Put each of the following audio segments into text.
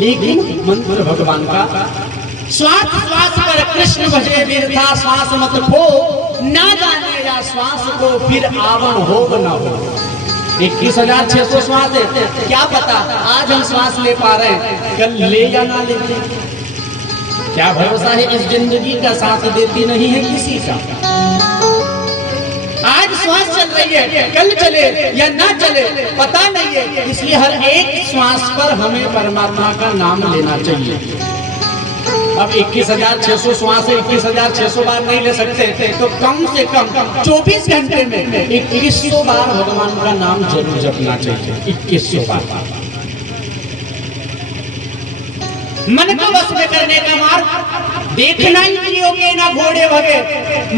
लेकिन मंत्र भगवान का श्वास श्वास पर कृष्ण भजे वीरता श्वास मत खो, ना जाने या श्वास को फिर आवन हो न हो। 21,600 श्वास है, क्या पता आज हम श्वास ले पा रहे हैं, कल ले या ना ले। क्या भरोसा है, इस जिंदगी का साथ देती नहीं है किसी का। आज श्वास चल रही है, कल चले या ना चले पता नहीं है, इसलिए हर एक श्वास पर हमें परमात्मा का नाम लेना चाहिए। अब 21,600 श्वास है, 21,600 बार नहीं ले सकते, तो कम से कम 24 घंटे में 2100 बार भगवान का नाम जरूर जपना चाहिए। 2100 बार। मन को बस में करने का मार्ग देखना, इंद्रियों के ना घोड़े भगे।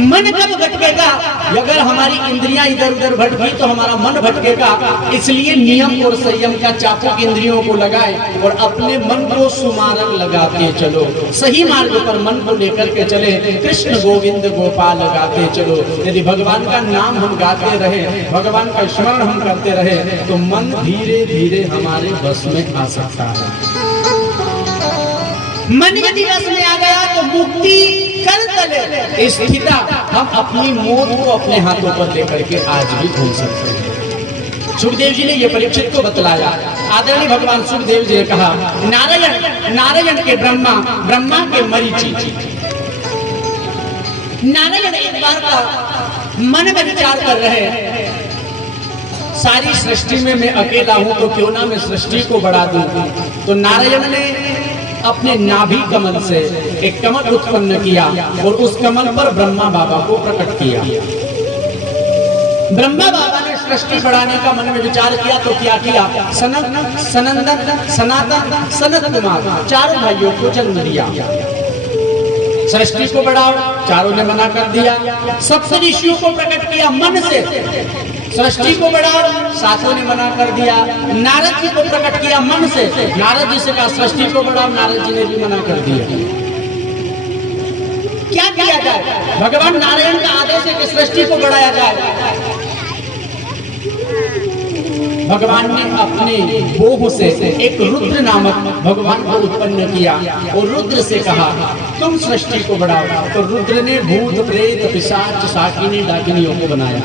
मन कब भटकेगा, अगर हमारी इंद्रियां इधर उधर भटकी तो हमारा मन भटकेगा। इसलिए नियम और संयम का चाबुक इंद्रियों को लगाए और अपने मन को सुमारक लगाते चलो। सही मार्ग पर मन को लेकर के चले, कृष्ण गोविंद गोपाल गाते चलो। यदि भगवान का नाम हम गाते रहे, भगवान का स्मरण हम करते रहे, तो मन धीरे धीरे हमारे बस में आ सकता है। मन यदि बस में आ गया तो मुक्ति कर तले स्थिता। हम अपनी मौत को अपने हाथों पर लेकर के आज भी घूम सकते हैं। सुखदेव जी ने यह परीक्षित को बतलाया। आदरणीय भगवान सुखदेव जी ने कहा, नारायण के ब्रह्मा, ब्रह्मा के मरीचि। नारायण एक बार का मन में विचार कर रहे, सारी सृष्टि में मैं अकेला हूं, तो क्यों ना मैं सृष्टि को बढ़ा दूं। तो नारायण ने अपने नाभि कमल से एक कमल उत्पन्न किया और उस कमल पर ब्रह्मा बाबा को प्रकट किया। ब्रह्मा बाबा ने सृष्टि बढ़ाने का मन में विचार किया, तो क्या किया, सनंदन, सनातन, सनत कुमार चारों भाइयों को जन्म दिया। सृष्टि को बढ़ाओ, चारों ने मना कर दिया। सप्त ऋषियों को प्रकट किया मन से, सृष्टि को बढ़ाओ, सातों ने मना कर दिया। नारद जी को प्रकट किया मन से, नारद जी से कहा सृष्टि को बढ़ाओ, नारद जी ने भी मना कर दिया। क्या किया जाए, भगवान नारायण का आदेश है कि सृष्टि को बढ़ाया जाए। भगवान ने अपने बोह से एक रुद्र नामक भगवान को उत्पन्न किया और रुद्र से कहा तुम सृष्टि को बढ़ाओ। तो रुद्र ने भूत प्रेत पिशाच शाकिनी डाकिनियों को बनाया।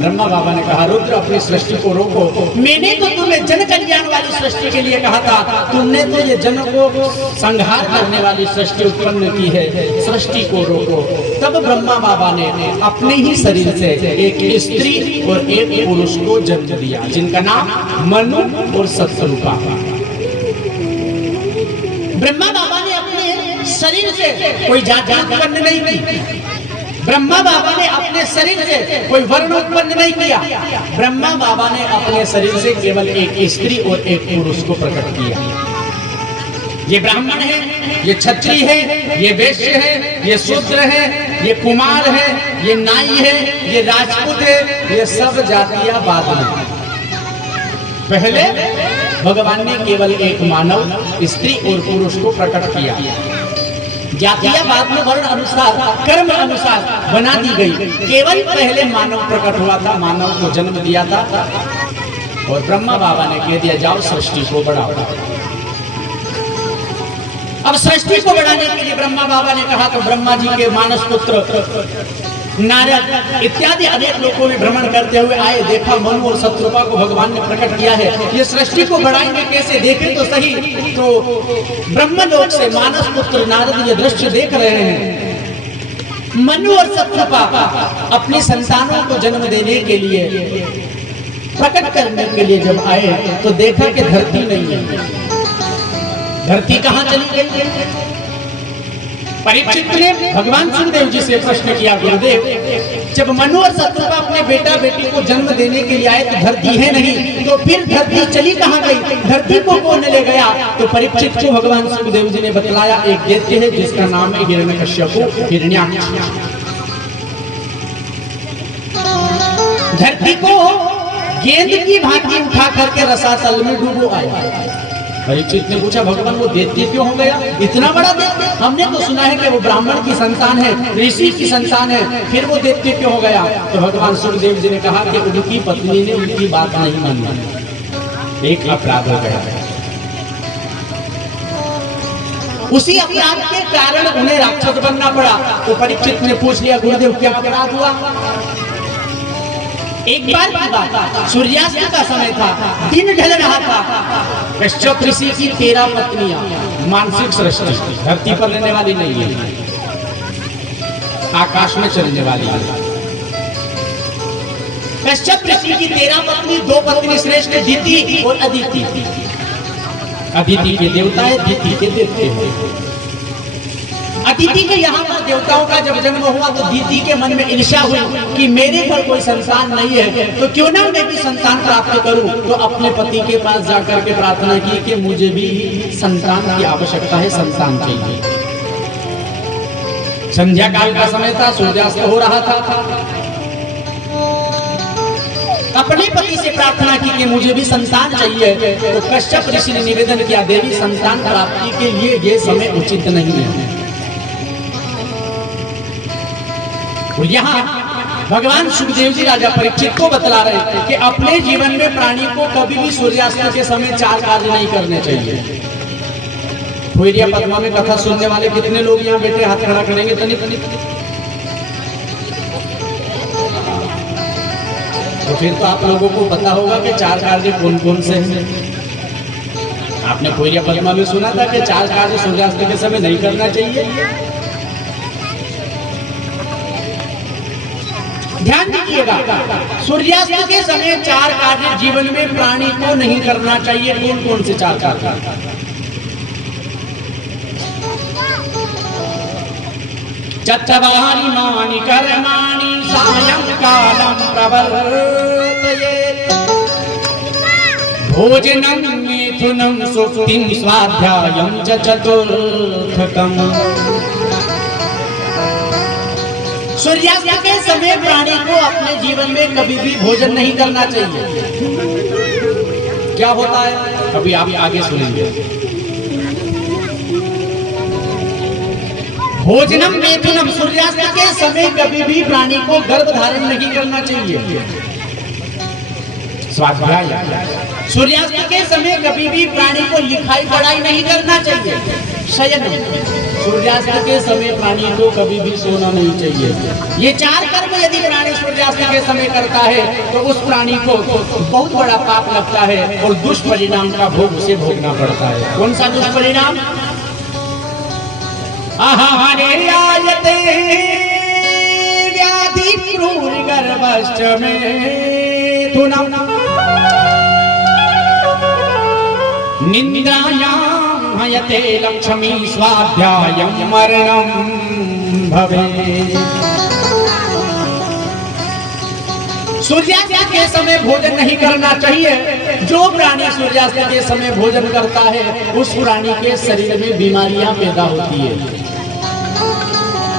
ब्रह्मा बाबा ने कहा रुद्र अपनी सृष्टि को रोको, मैंने तो तुम्हें जन कल्याण वाली सृष्टि के लिए कहा था, तुमने तो ये जन को संहार करने वाली सृष्टि उत्पन्न की है, सृष्टि को रोको। तब ब्रह्मा बाबा ने अपने ही शरीर से एक स्त्री और एक पुरुष को जन्म दिया, जिनका नाम मनु और सतरूपा। ब्रह्मा बाबा ने अपने शरीर से कोई जाति उत्पन्न नहीं की, ब्रह्मा बाबा ने अपने शरीर से कोई वर्ण उत्पन्न नहीं किया। ब्रह्मा बाबा ने अपने शरीर से केवल एक स्त्री और एक पुरुष को प्रकट किया। ये ब्राह्मण है, ये क्षत्रिय है, ये वैश्य है, ये शूद्र है, ये कुमार है, ये नाई है, ये राजपूत है, ये सब जातियां बाद में। पहले भगवान ने केवल एक मानव, स्त्री और पुरुष को प्रकट किया। जातियां बाद में वर्ण अनुसार, कर्म अनुसार बना दी गई। केवल पहले मानव प्रकट हुआ था, मानव को जन्म दिया था और ब्रह्मा बाबा ने कह दिया जाओ सृष्टि को बढ़ाओ। अब सृष्टि को बढ़ाने के लिए ब्रह्मा बाबा ने कहा, तो ब्रह्मा जी के मानस पुत्र नारद इत्यादि अनेक लोगों ने भ्रमण करते हुए आए। देखा मनु और सतरूपा को भगवान ने प्रकट किया है, ये सृष्टि को बढ़ाएंगे कैसे, देखें तो सही। तो ब्रह्मलोक से मानस पुत्र नारद ये दृश्य देख रहे हैं। मनु और सतरूपा अपनी संतानों को जन्म देने के लिए, प्रकट करने के लिए जब आए, तो देखा कि धरती नहीं है। धरती कहाँ चली गई? परीक्षित ने भगवान सुखदेव जी से प्रश्न किया, गुरुदेव जब मनु और सतरूपा अपने बेटा बेटी को जन्म देने के लिए आए तो धरती है नहीं, तो फिर धरती चली कहाँ गई, धरती को कौन ले गया? तो परीक्षित को भगवान सुखदेव जी ने बतलाया, एक दैत्य है जिसका नाम है हिरण्यकश्यप, हिरण्याक्ष। धरती को गेंद की भांति उठा करके रसातल में डूबो आया। परीक्षित ने पूछा भगवान वो दैत्य क्यों हो गया, इतना बड़ा दैत्य? हमने तो सुना है कि वो ब्राह्मण की संतान है, ऋषि की संतान है, फिर वो दैत्य क्यों हो गया? तो भगवान सुखदेव जी ने कहा कि उनकी पत्नी ने उनकी बात नहीं मानी, एक अपराध हो गया। उसी अपराध के कारण उन्हें राक्षस बनना पड़ा। तो परीक्षित ने पूछ लिया, गुरुदेव क्या अपराध हुआ? एक बार की बात, सूर्यास्त का समय था, दिन ढल रहा था। कश्यप ऋषि की 13 पत्नियां, मानसिक सृष्टि, धरती पर रहने वाली नहीं है, आकाश में चलने वाली है। कश्यप ऋषि की 13 पत्नी, 2 पत्नी श्रेष्ठ, दिति और अदिति। अदिति के देवता है, दिति के देवते हैं। अदिति के यहाँ पर देवताओं का जब जन्म हुआ तो दिति के मन में ईर्ष्या हुई कि मेरे पर कोई संतान नहीं है, तो क्यों ना मैं भी संतान प्राप्त करूं। तो अपने पति के पास जाकर के प्रार्थना की कि मुझे भी संतान की आवश्यकता है, संतान चाहिए। संध्या काल का समय था, सूर्यास्त हो रहा था। अपने पति से प्रार्थना की कि मुझे भी संतान चाहिए। तो कश्यप ऋषि ने निवेदन किया, देवी संतान प्राप्ति के लिए ये समय उचित नहीं है। और यहाँ भगवान सुखदेव जी राजा परीक्षित को बतला रहे थे कि अपने जीवन में प्राणी को कभी भी सूर्यास्त के समय 4 कार्य नहीं करने चाहिए। भोरिया पद्मा में कथा सुनने वाले कितने लोग यहाँ बैठे, हाथ खड़ा करेंगे? तनी तो फिर तो आप लोगों को पता होगा कि 4 कार्य कौन कौन से हैं। आपने भोरिया पद्मा में सुना था कि 4 कार्य सूर्यास्त के समय नहीं करना चाहिए। ध्यान दीजिएगा, सूर्यास्त के समय 4 कार्य जीवन में प्राणी को नहीं करना चाहिए। कौन कौन से 4 कार्य? चत्वारिमानि कर्माणि सायंकालं प्रवर्तयेत्। भोजनं मिथुनं सुप्तिं स्वाध्यायं च चतुर्थकम्। सूर्यास्त के समय प्राणी को अपने जीवन में कभी भी भोजन नहीं करना चाहिए। क्या होता है अभी आप आगे सुनेंगे। भोजनम मिथुनम, सूर्यास्त के समय कभी भी प्राणी को गर्भ धारण नहीं करना चाहिए। स्वाध्याय, सूर्यास्त के समय कभी भी प्राणी को लिखाई पढ़ाई नहीं करना चाहिए। शयन, सूर्यास्त के समय प्राणी को कभी भी सोना नहीं चाहिए। ये 4 कर्म यदि प्राणी सूर्यास्त के समय करता है तो उस प्राणी को बहुत बड़ा पाप लगता है और दुष्परिणाम का भोग उसे भोगना पड़ता है। कौन सा दुष्परिणाम? आहारे आयते व्याधि क्रूर गर्भश्च मिथुनम् निन्द्रायां हयते लक्ष्मी स्वाध्यायं मरणं भवेत्। सूर्यास्त के समय भोजन नहीं करना चाहिए। जो प्राणी सूर्यास्त के समय भोजन करता है उस प्राणी के शरीर में बीमारियां पैदा होती है।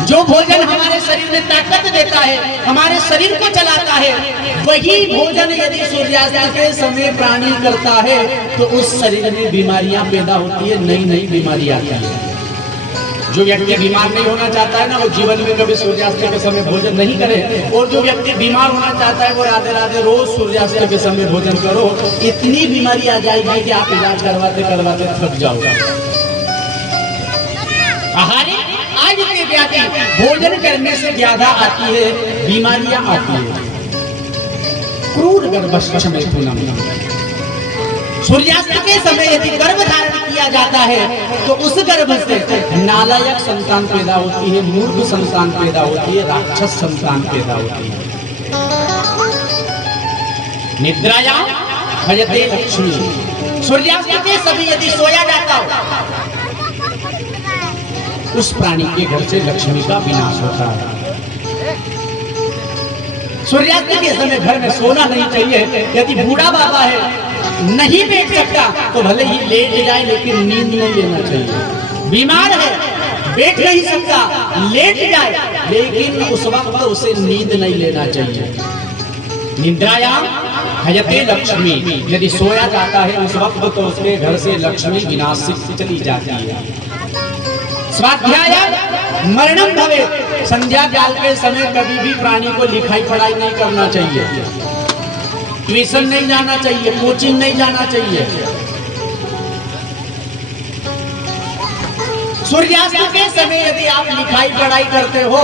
जो भोजन हमारे शरीर में ताकत देता है, हमारे शरीर को चलाता है, वही भोजन यदि सूर्यास्त के समय प्राणी करता है तो उस शरीर में बीमारियां पैदा होती है, नई नई बीमारियां आती है। जो व्यक्ति बीमार नहीं होना चाहता है ना, वो जीवन में कभी सूर्यास्त के समय भोजन नहीं करे। और जो व्यक्ति बीमार होना चाहता है वो राधे राधे रोज सूर्यास्त के समय भोजन करो। इतनी बीमारी आ जाएगी कि आप इलाज करवाते करवाते थक जाओगे। आहारी आज की व्याधि भोजन करने से ज्यादा आती है, बीमारियां आती है। क्रूर गर्भश्च मिथुनम्, सूर्यास्त के समय यदि गर्भ धारण किया जाता है तो उस गर्भ से नालायक संतान पैदा होती है, मूर्ख संतान पैदा होती है, राक्षस संतान पैदा होती है। निद्रायां हयते लक्ष्मी, सूर्यास्त के समय यदि सोया जाता हो उस प्राणी के घर से लक्ष्मी का विनाश होता है। सूर्यास्त के समय घर में सोना नहीं चाहिए। यदि बूढ़ा बाबा है, नहीं बैठ सकता तो भले ही लेट जाए लेकिन नींद नहीं लेना चाहिए। बीमार है, बैठ नहीं सकता, लेट जाए लेकिन उस वक्त उसे नींद नहीं लेना चाहिए। निद्रायां हयते लक्ष्मी, यदि सोया जाता है उस वक्त तो उसके घर से लक्ष्मी विनाश से चली जाती है। स्वाध्याय मरणम भवेत्, संध्या काल के समय कभी भी प्राणी को लिखाई पढ़ाई नहीं करना चाहिए, ट्यूशन नहीं जाना चाहिए, कोचिंग नहीं जाना चाहिए। सूर्यास्त के समय यदि आप लिखाई पढ़ाई करते हो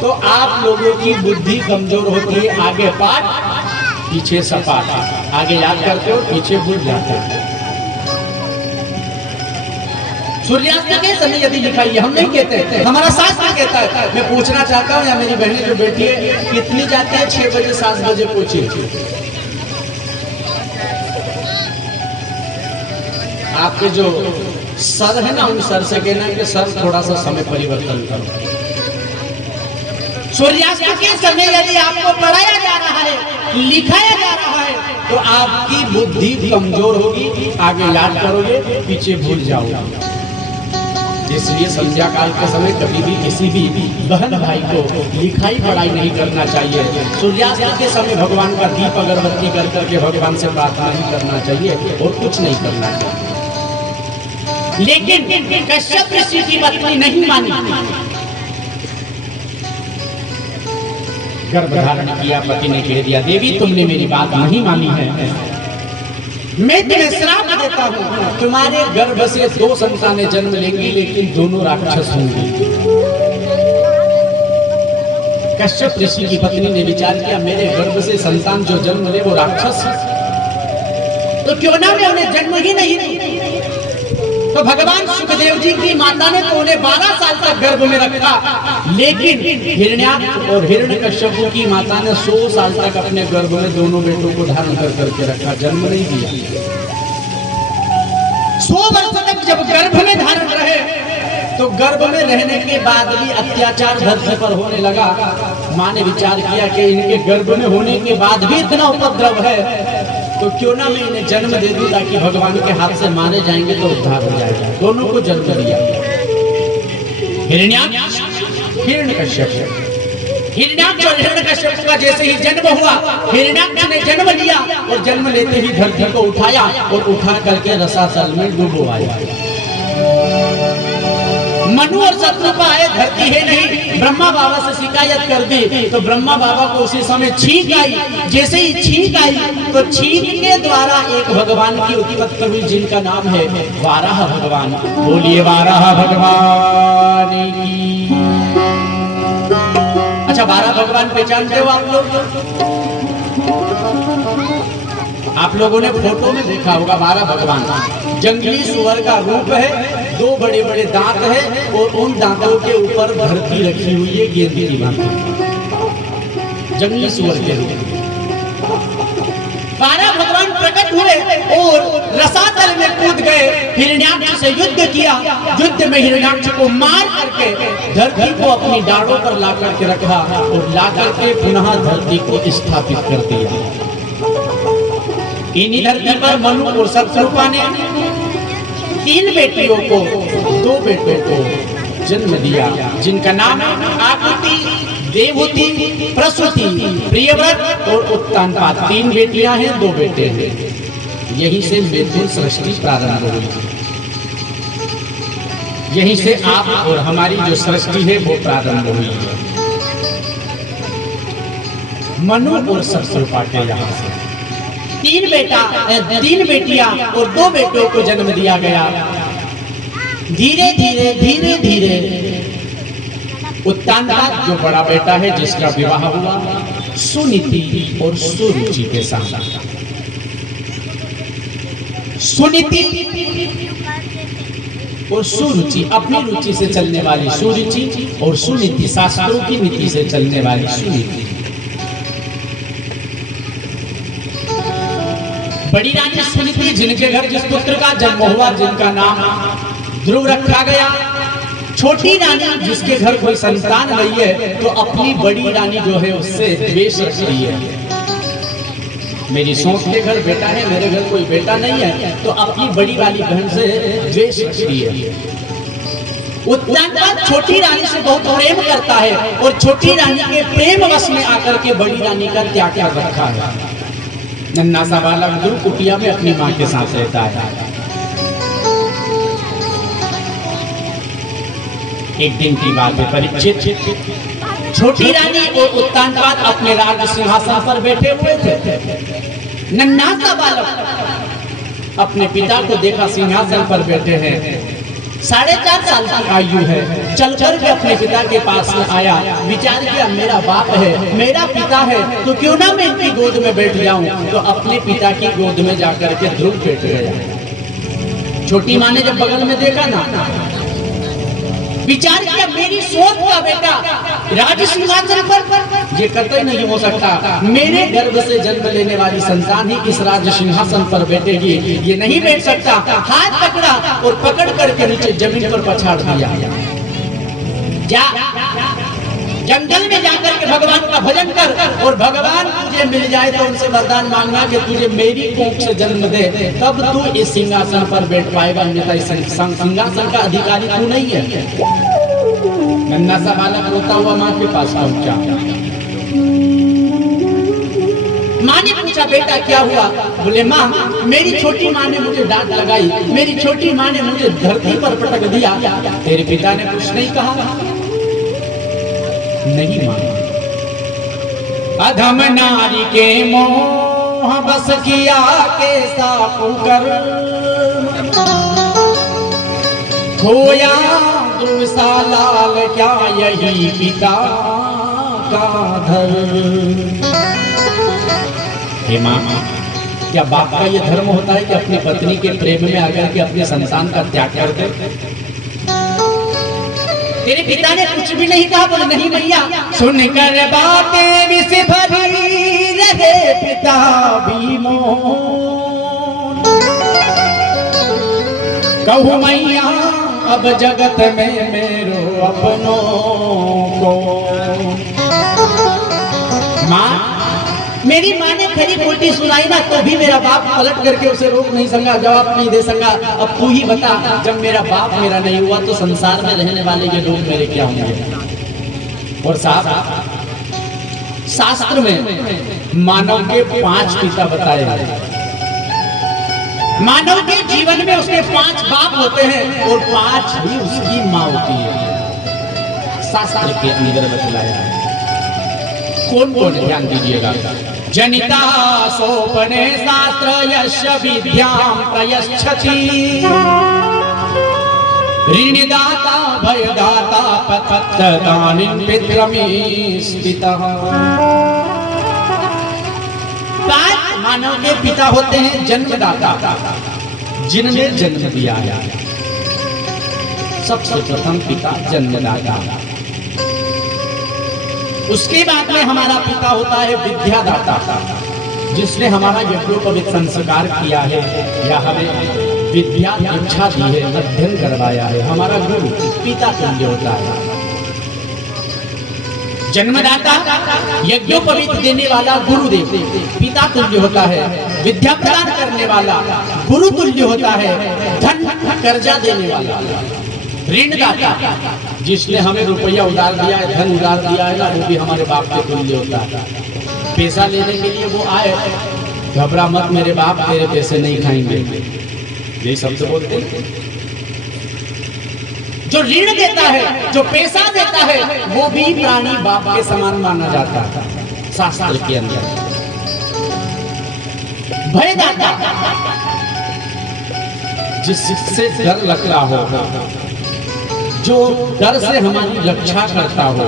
तो आप लोगों की बुद्धि कमजोर होती है, आगे पाठ पीछे सपाट, आगे याद करते हो पीछे भूल जाते हो। सूर्यास्त के समय यदि लिखाई, हम नहीं कहते, हमारा शास्त्र कहता है। मैं पूछना चाहता हूँ, या मेरी बहनें जो बैठी है कितनी जाती है 6 बजे 7 बजे पूछी? आपके जो सर है ना, उन सर से कहना कि सर थोड़ा सा समय परिवर्तन करो। सूर्यास्त के समय यदि आपको पढ़ाया जा रहा है, लिखाया जा रहा है, तो आपकी बुद्धि कमजोर होगी, आगे याद करोगे पीछे भूल जाओगे। इसलिए संध्या काल के समय कभी भी किसी भी बहन भाई को लिखाई पढ़ाई नहीं करना चाहिए। सूर्यास्त के समय भगवान का दीप अगरबत्ती कर करके भगवान से प्रार्थना नहीं करना चाहिए और कुछ नहीं करना चाहिए। लेकिन कश्यप ऋषि की पत्नी नहीं मानी, गर्भ धारण किया, पति ने कह दिया देवी तुमने मेरी बात नहीं मानी है, मैं तुम्हें श्राप देता हूँ, तुम्हारे गर्भ से 2 संतानें जन्म लेंगी लेकिन दोनों राक्षस होंगी। कश्यप ऋषि की पत्नी ने विचार किया मेरे गर्भ से संतान जो जन्म ले वो राक्षस, तो क्यों ना मैं उन्हें जन्म ही नहीं दूं। तो भगवान सुखदेव जी की माता ने तो उन्हें 12 साल तक गर्भ में रखा, लेकिन हिरण्याक्ष और हिरण्यकश्यप की माता ने 100 साल तक अपने गर्भ में दोनों बेटों को धारण कर करके रखा, जन्म नहीं दिया। 100 वर्ष तक जब गर्भ में धारण रहे, तो गर्भ में रहने के बाद भी अत्याचार धरती पर होने लगा। माँ ने विचार किया कि इनके गर्भ में होने के बाद भी इतना उपद्रव है, तो क्यों ना मैं इन्हें जन्म दे दूं, ताकि भगवान के हाथ से मारे जाएंगे तो उद्धार हो जाएगा। दोनों को जन्म दिया, हिरण्याक्ष हिरण्यकश्यप। हिरण्याक्ष और हिरण्यकश्यप का जैसे ही जन्म हुआ, हिरण्याक्ष ने जन्म लिया और जन्म लेते ही धरती को उठाया और उठा करके रसातल में डुबोया। मनु और शत्रुपा आए, धरती है नहीं, ब्रह्मा बाबा से शिकायत कर दी, तो ब्रह्मा बाबा को उसी समय छींक आई। जैसे ही छींक आई तो छींक के द्वारा एक भगवान की उत्पत्ति हुई, जिनका नाम है वाराह भगवान। बोलिए वाराह भगवान की। अच्छा, वाराह भगवान पहचानते हो आप लोग? आप लोगों ने फोटो में देखा होगा वाराह भगवान जंगली सुअर का रूप है, 2 बड़े बड़े दांत है और उन दांतों के ऊपर धरती रखी हुई है गेंद की भांति, जंगली सुअर के रूप। वाराह भगवान प्रकट हुए और रसातल में कूद गए, हिरण्याक्ष से युद्ध किया। युद्ध में हिरण्याक्ष को मार करके धरती को अपनी डालों पर ला करके रखा और ला करके पुनः धरती को स्थापित कर दिया। इन्हीं धरती पर मनु और शत्रुपा ने 3 बेटियों को, 2 बेटों को जन्म दिया, जिनका नाम आकृति, देवहूति, प्रसूति, प्रियव्रत और उत्तानपाद। 3 बेटियां हैं, 2 बेटे हैं। यहीं से मिथुन सृष्टि प्रारंभ हुई, यहीं से आप और हमारी जो सृष्टि है वो प्रारंभ हुई है, मनु और शत्रुपा के यहाँ से। 3 बेटियां और 2 बेटों को जन्म दिया गया। धीरे धीरे धीरे धीरे उत्तानपाद जो बड़ा बेटा है, जिसका विवाह हुआ सुनीति और सुरुचि के साथ। सुनीति और सुरुचि, अपनी रुचि से चलने वाली सुरुचि, और सुनीति शास्त्रों की नीति से चलने वाली सुनीति। बड़ी रानी सुनीति, जिनके घर जिस पुत्र का जन्म हुआ, जिनका नाम ध्रुव रखा गया। छोटी रानी, जिसके घर कोई संतान नहीं है, तो अपनी बड़ी रानी जो है उससे द्वेष रख रही है। मेरी सोच के घर बेटा है, मेरे घर कोई बेटा नहीं है, तो अपनी बड़ी वाली बहन से द्वेष रख रही है। उत्तानपाद छोटी रानी से बहुत प्रेम करता है और छोटी रानी के प्रेम वश में आकर के बड़ी रानी का त्याग कर रखा है। नन्हा सा बालक ध्रुव कुटिया में अपनी माँ के साथ रहता है। एक दिन की बात है, परीक्षित छोटी रानी और उत्तानपाद अपने राज सिंहासन पर बैठे हुए थे। नन्हा सा बालक अपने पिता को देखा सिंहासन पर बैठे हैं, 4.5 साल की आयु है, चल कर के अपने पिता के पास में आया, विचार किया मेरा बाप है, मेरा पिता है, तो क्यों ना मैं इनकी गोद में बैठ जाऊं। तो अपने पिता की गोद में जाकर के ध्रुव बैठ गया। छोटी माँ ने जब बगल में देखा ना, विचार किया मेरी सोच का बेटा राज सिंहासन पर, ये कतई नहीं हो सकता, मेरे गर्भ से जन्म लेने वाली संतान ही इस राज सिंहासन पर बैठेगी, ये नहीं बैठ सकता। हाथ पकड़ा और पकड़ करके नीचे जमीन पर पछाड़ दिया। जा जंगल में जाकर के भगवान का भजन कर, और भगवान तुझे मिल जाए तो उनसे वरदान मांगना कि तुझे मेरी कोख से जन्म दे, तब तू इस सिंहासन पर बैठ पाएगा, अन्यथा इस सिंहासन का अधिकारी तू नहीं है। नन्हा सा बालक रोता हुआ माँ के पास पहुंचा। माँ ने पूछा बेटा क्या हुआ? बोले माँ मेरी छोटी माँ ने मुझे डांट लगाई, मेरी छोटी माँ ने मुझे धरती पर पटक दिया। तेरे पिता ने कुछ नहीं कहा? नहीं माँ। अधम नारी के मोह बस किया के सापु कर, खोया दूसा लाल क्या यही पिता का धर्म। हे माँ, क्या बाप का ये धर्म होता है कि अपनी पत्नी के प्रेम में आकर के अपने संतान का त्याग कर दे? तेरे पिता ने कुछ भी नहीं कहा? बोले नहीं भैया। सुनकर बातें विष भरी रहे पिता भी मौन, कहूँ मैया अब जगत में मेरो अपनों को। माँ, मेरी माँ ने खरी खोटी सुनाई ना, तो भी मेरा बाप पलट करके उसे रोक नहीं सका, जवाब नहीं दे सका। अब तू ही बता, जब मेरा बाप मेरा नहीं हुआ तो संसार में रहने वाले ये लोग मेरे क्या होंगे? और साहब, शास्त्र में मानव के 5 पिता बताए हैं। मानव के जीवन में उसके 5 बाप होते हैं और 5 ही उसकी माँ होती है। शास्त्र के अंदर बतलाया है। कौन कौन? ध्यान दीजिएगा। जनिता सोपने शास्त्र यश विद्याम प्रयच्छति, ऋणदाता भयदाता पतदानिं पितृमीस्पितः। 5 मानव के पिता होते हैं। जन्मदाता, जिन्हें जन्म दिया है, सबसे प्रथम पिता जन्मदाता। उसके बाद में हमारा पिता होता है विद्यादाता, जिसने हमारा यज्ञोपवीत संस्कार किया है या हमें विद्या इच्छा दी है, अध्ययन करवाया है। हमारा गुरु पिता तुल्य होता है। जन्मदाता, यज्ञोपवीत देने वाला गुरुदेव पिता तुल्य होता है। विद्या प्रदान करने वाला गुरु तुल्य होता है। धन कर्जा देने वाला ऋणदाता, जिसने हमें रुपया उधार दिया है, धन उधार दिया है ना, वो भी हमारे बाप के तुल्य होता है। पैसा लेने के लिए वो आए, घबरा मत मेरे बाप तेरे पैसे नहीं खाएंगे, यही शब्द बोलते हैं। जो ऋण देता है, जो पैसा देता है, वो भी प्राणी बाप के समान माना जाता है शास्त्र के अंदर। भयदाता, जिससे डर लगता हो, जो डर से हमारी रक्षा करता हो,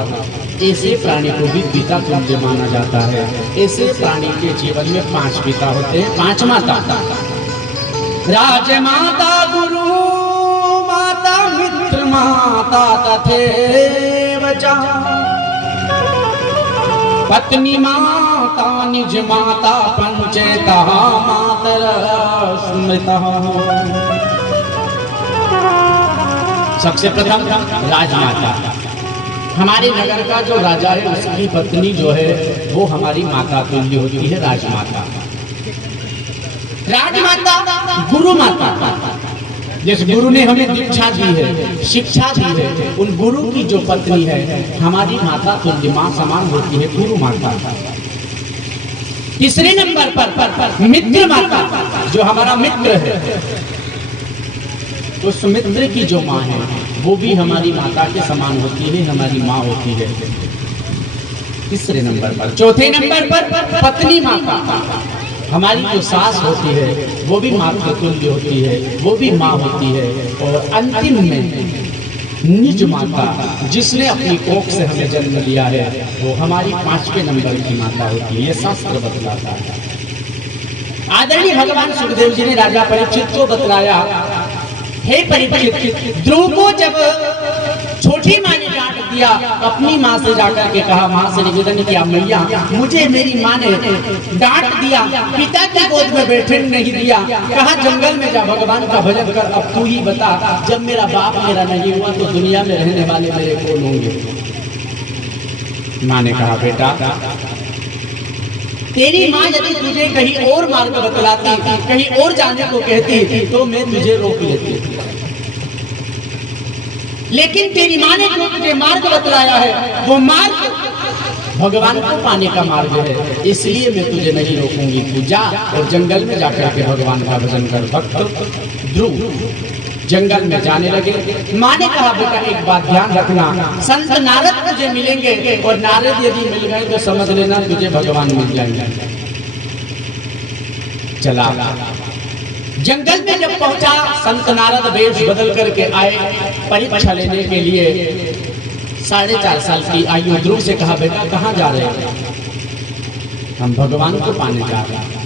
ऐसे प्राणी को भी पिता तुल्य माना जाता है। ऐसे प्राणी के जीवन में 5 पिता होते हैं। 5 माता, राजमाता, गुरु माता, मित्र माता तथैव च, पत्नी माता, निज माता, पंचेता मातरः स्मृतः। सबसे प्रथम राजमाता। हमारे नगर का जो राजा है, उसकी पत्नी जो है वो हमारी माता तुल्य होती है, राजमाता। राजमाता, गुरु माता, जिस गुरु ने हमें दीक्षा दी है, शिक्षा दी है, उन गुरु की जो पत्नी है हमारी माता तुल्य, माँ समान होती है, गुरु माता। तीसरे नंबर पर मित्र माता, जो हमारा मित्र है, उस मित्र की जो माँ है वो भी हमारी माता के समान होती है, हमारी माँ होती है। तीसरे नंबर पर। चौथे नंबर पर पत्नी माता, हमारी जो सास होती है वो भी मातृ तुल्य होती है, वो भी माँ होती है। और अंतिम में निज माता जिसने अपनी कोख से हमें जन्म लिया है वो हमारी 5वें नंबर की माता होती है। ये शास्त्र बतलाता है। आदरणीय भगवान सुखदेव जी ने राजा परीक्षित को बतलाया, हे परीक्षित, ध्रुव को जब छोटी माँ ने डांट दिया, अपनी माँ से जाकर के कहा, माँ से निवेदन किया, मैया मुझे मेरी माँ ने डांट दिया, पिता की गोद में बैठने नहीं दिया, कहा जंगल में जा भगवान का भजन कर। अब तू ही बता, जब मेरा बाप मेरा नहीं हुआ तो दुनिया में रहने वाले मेरे कौन होंगे? माँ ने कहा, बेटा तेरी माँ यदि तुझे कहीं और मार्ग बतलाती, कहीं और जाने को कहती तो मैं तुझे रोक लेती, लेकिन तेरी माँ ने जो तुझे मार्ग बतलाया है वो मार्ग भगवान को पाने का मार्ग है, इसलिए मैं तुझे नहीं रोकूंगी। तू जा और जंगल में जाकर के भगवान का भजन कर। भक्त ध्रुव जंगल में जाने लगे। माँ ने कहा, बेटा एक बात ध्यान रखना, संत नारद तुझे मिलेंगे और नारद यदि मिल गए तो समझ लेना तुझे भगवान मिल जाएंगे। चला जंगल में जब पहुंचा, संत नारद वेश बदल करके आए परीक्षा लेने के लिए। 4.5 साल की आयु। ध्रुव से कहा, बेटा कहाँ जा रहे हैं? हम भगवान को पाने जा रहे हैं।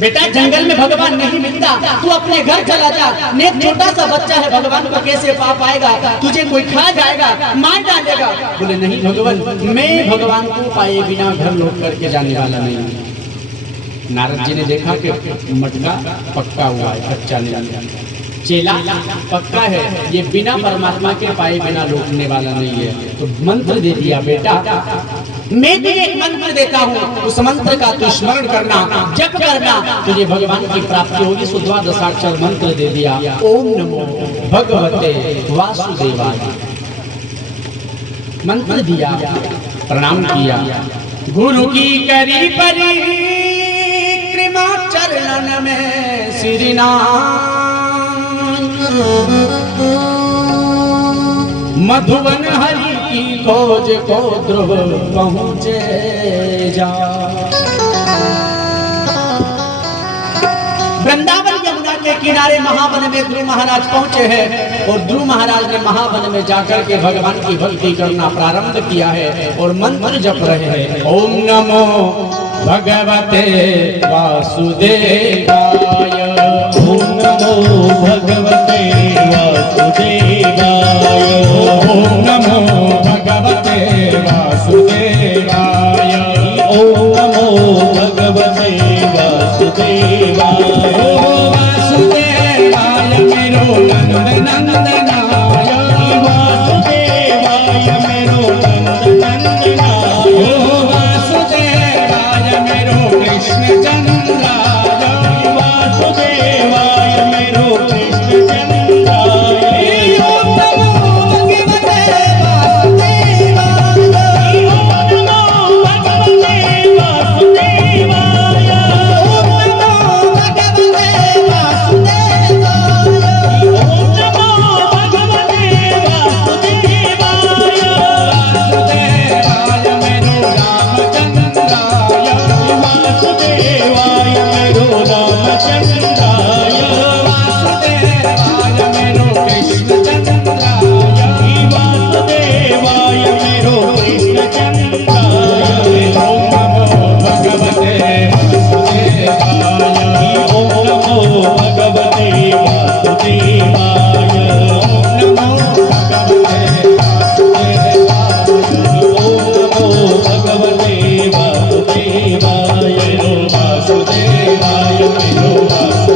बेटा जंगल में भगवान नहीं मिलता, तू अपने घर चला जा। नेक छोटा सा बच्चा है, भगवान को कैसे पा पाएगा? तुझे कोई खा जाएगा, मार डालेगा। बोले नहीं भगवान, मैं भगवान को पाए बिना घर लौट करके जाने वाला नहीं। नारद जी ने देखा कि मटका पक्का हुआ है, कच्चा नहीं। चेला पक्का है, ये बिना परमात्मा के पाए बिना लौटने वाला नहीं है। तो मंत्र दे दिया, बेटा मैं तुझे एक मंत्र देता हूँ, उस मंत्र का तू स्मरण करना, जप करना, तुझे भगवान की प्राप्ति होगी। 12 मंत्र दे दिया। ओम नमो भगवते वासुदेवाय मंत्र दिया, प्रणाम किया। गुरु की करी परिक्रमा चरणन में श्रीनाम, मधुवन हरि की खोज को ध्रुव पहुँचे जा। वृंदावन यमुना के किनारे महावन में ध्रुव महाराज पहुंचे हैं और ध्रुव महाराज ने महावन में जाकर के भगवान की भक्ति करना प्रारंभ किया है और मंत्र जप रहे हैं। ओम नमो भगवते वासुदेवाय, ओम नमो भगवते वासुदेवाय, ओम नमो भगवते वासुदेवाय, ओम नमो भगवते वासुदेवाय। वासुदेवाय मेरो नंद नंदनाय, वासुदेवाय मेरो नंद नंदनाय, वासुदेवाय मेरो कृष्ण चंद्राय, वासुदेवाय मेरो कृष्ण चंद्राय। ओम नमो भगवते वासुदेवाय, ओम नमो भगवते वासुदेवाय, ओम नमो भगवते वासुदेवाय, ओम नमो भगवते वासुदेवाय। वासुदेवाय मेरो रामचंद्राय, वासुदेवाय मेरो रामचंद्राय, वासुदेवाय मेरो कृष्ण चंद्राय, वासुदेवाय मेरो कृष्ण चंद्राय। ओम नमो भगवते वासुदेवाय, ओम नमो भगवते वासुदेवाय, ओम नमो भगवते वासुदेवाय, ओम नमो भगवते वासुदेवाय। वासुदेवाय मेरो वासुदेवाय, वासुदेवाय मेरो वासुदेवाय।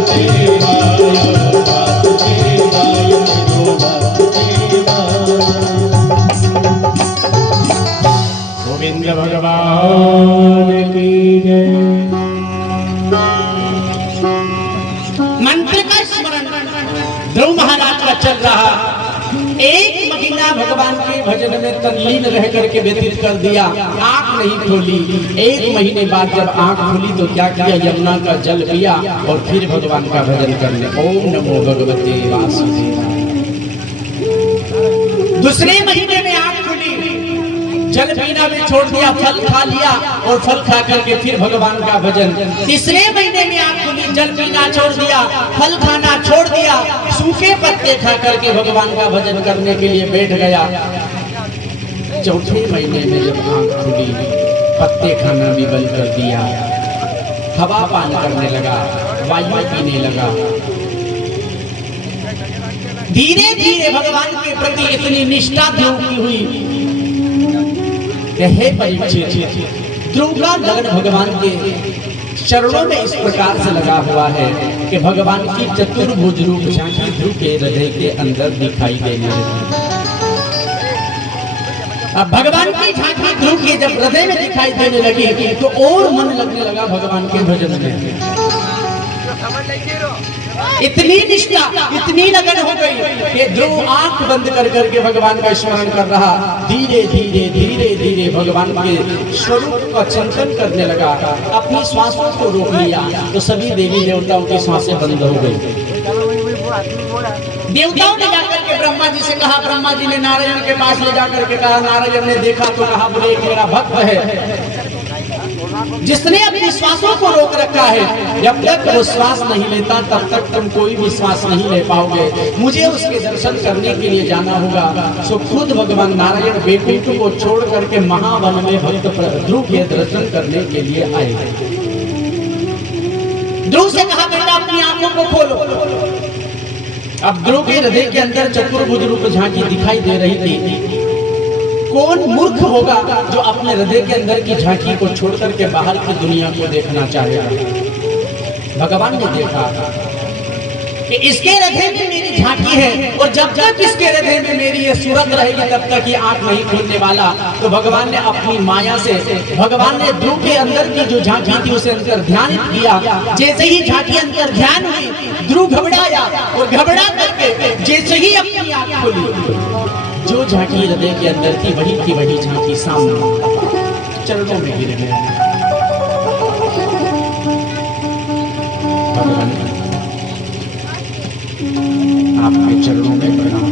गोविंद भगवान की जय। मंत्र का स्मरण ध्रुव महाराज का चल रहा। 1 महीना भगवान के भजन में तल्लीन रह करके व्यतीत कर दिया, आंख नहीं खोली। 1 महीने बाद जब आंख खोली तो क्या किया, यमुना का जल पिया और फिर भगवान का भजन करने। ओम नमो भगवते वासुदेवाय। दूसरे महीने में आंख खुली, जल पीना भी छोड़ दिया, फल खा लिया और फल खा करके फिर भगवान का भजन। तीसरे महीने में आंख खुली, जल पीना छोड़ दिया, फल खाना छोड़ दिया, सूखे पत्ते खा करके भगवान का भजन करने के लिए बैठ गया। चौथे महीने में जब आंख खुली, पत्ते खाना भी बंद कर दिया, हवा पान करने लगा, वायु पीने लगा। धीरे धीरे भगवान के प्रति इतनी निष्ठा ध्रुव की हुई। हे परीक्षित, ध्रुव का लगन भगवान के चरणों में इस प्रकार से लगा हुआ है कि भगवान की चतुर्भुज रूप झांकी ध्रुव के हृदय के अंदर दिखाई देने लगी। अब भगवान की झांकी ध्रुव के जब हृदय में दिखाई देने लगी तो और मन लगने लगा भगवान के भजन में। इतनी निष्ठा, इतनी लगन हो गई कि ध्रुव आंख बंद कर करके भगवान का स्मरण कर रहा। धीरे धीरे धीरे धीरे भगवान के स्वरूप का चिंतन करने लगा। अपनी श्वासों को रोक लिया तो सभी देवी देवताओं की सांसें बंद हो गई। देवताओं ने जाकर के ब्रह्मा जी से कहा, ब्रह्मा जी ने नारायण के पास ले जाकर के कहा, नारायण ने देखा तो कहा, बोले एक मेरा भक्त है जिसने अपनी श्वासों को रोक रखा है। जब तक वो श्वास नहीं लेता तब तक तुम कोई भी श्वास नहीं ले पाओगे। मुझे उसके दर्शन करने के लिए जाना होगा। सो खुद भगवान नारायण बेकुंठ को छोड़ करके महावन में भक्त ध्रुव के दर्शन करने के लिए आए। ध्रुव से कहा, बेटा अपनी आंखों को खोलो। अब ध्रुव के हृदय के अंदर चतुर्भुज रूप झांकी दिखाई दे रही थी। कौन मूर्ख होगा जो अपने हृदय के अंदर की झांकी को छोड़ करके बाहर की दुनिया को देखना चाहेगा। भगवान ने देखा कि इसके हृदय में मेरी झांकी है और जब तक इसके हृदय में मेरी ये सूरत रहेगी तब तक ये आंख नहीं खुलने वाला। तो भगवान ने अपनी माया से, भगवान ने ध्रुव के अंदर की जो झांकी थी उसे अंतर ध्यान किया। जैसे ही झांकी अंतर ध्यान हुई, ध्रुव घबराया और घबरा करके जैसे ही अपनी आंख खुली, जो झांकी हृदय के अंदर थी वही की वही झांकी सामने चरणों में गिर गया। भगवान आपके चरणों में प्रणाम।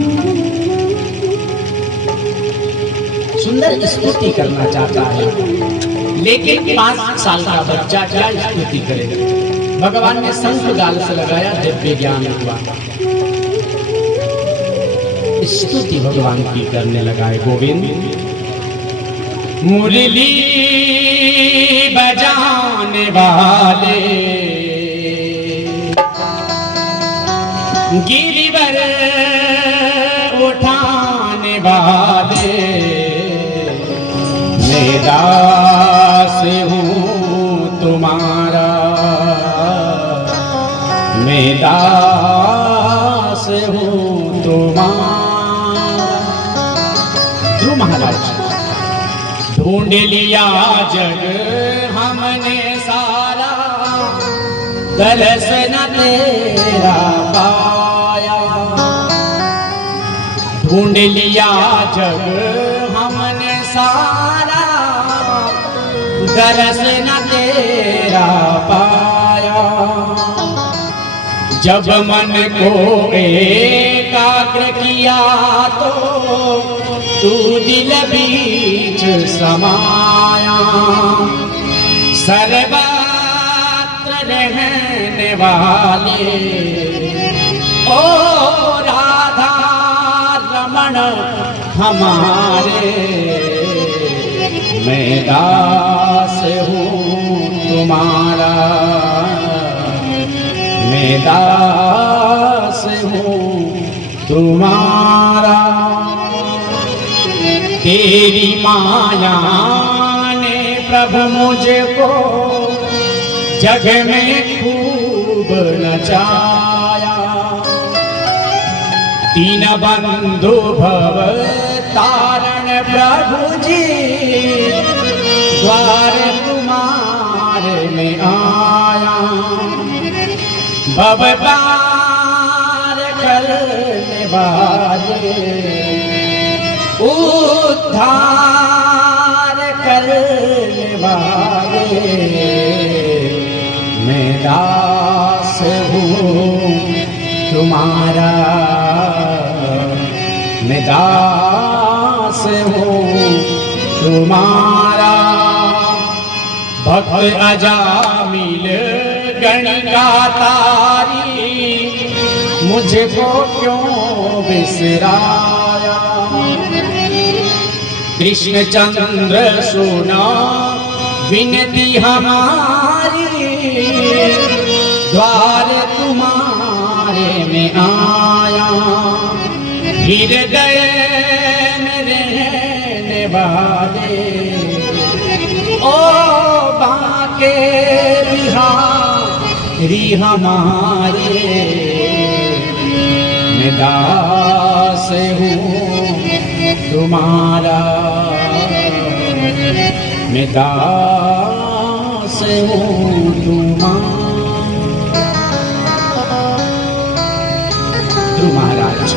सुंदर स्तुति करना चाहता है, लेकिन 5 साल का बच्चा क्या स्तुति करेगा। भगवान ने शंख गाल से लगाया, दिव्य ज्ञान हुआ। स्तुति भगवान की करने लगा है। गोविंद मुरली बजाने वाले, गिरिवर उठाने वाले, मैं दास हूँ तुम्हारा, मैं दास हूँ तुम्हारा। ध्रुव महाराज, ढूंढ लिया जग हमने सारा, दर्शन तेरा पाया। ढूंढ लिया जग हमने सारा, दर्शन तेरा पाया। जब मन को एकाग्र किया तो तू दिल बीच समाया। सर्वत्र रहने वाले ओ राधा रमण हमारे, मैं दास हूँ तुम्हारा, मैं दास हूँ तुम्हारा। तेरी माया ने प्रभु मुझको जग में खूब नचाया। दीन बंधु भव तारण प्रभु जी, द्वार तुम्हारे में आया। भव पार करने वाले, उद्धार करने वाले, मैं दास हूँ तुम्हारा, मैं दास हूँ तुम्हारा भक्त अजामिल गणिका तारी मुझे को क्यों बिसराया। कृष्ण चंद्र सुना विनती हमारी द्वार तुम्हारे में आया। हृदय में रहने वाले ओ बाके बिहारी हमारे मैं दास हूँ तुम्हारा मैं दास हूँ तुम्हारा। ध्रुव महाराज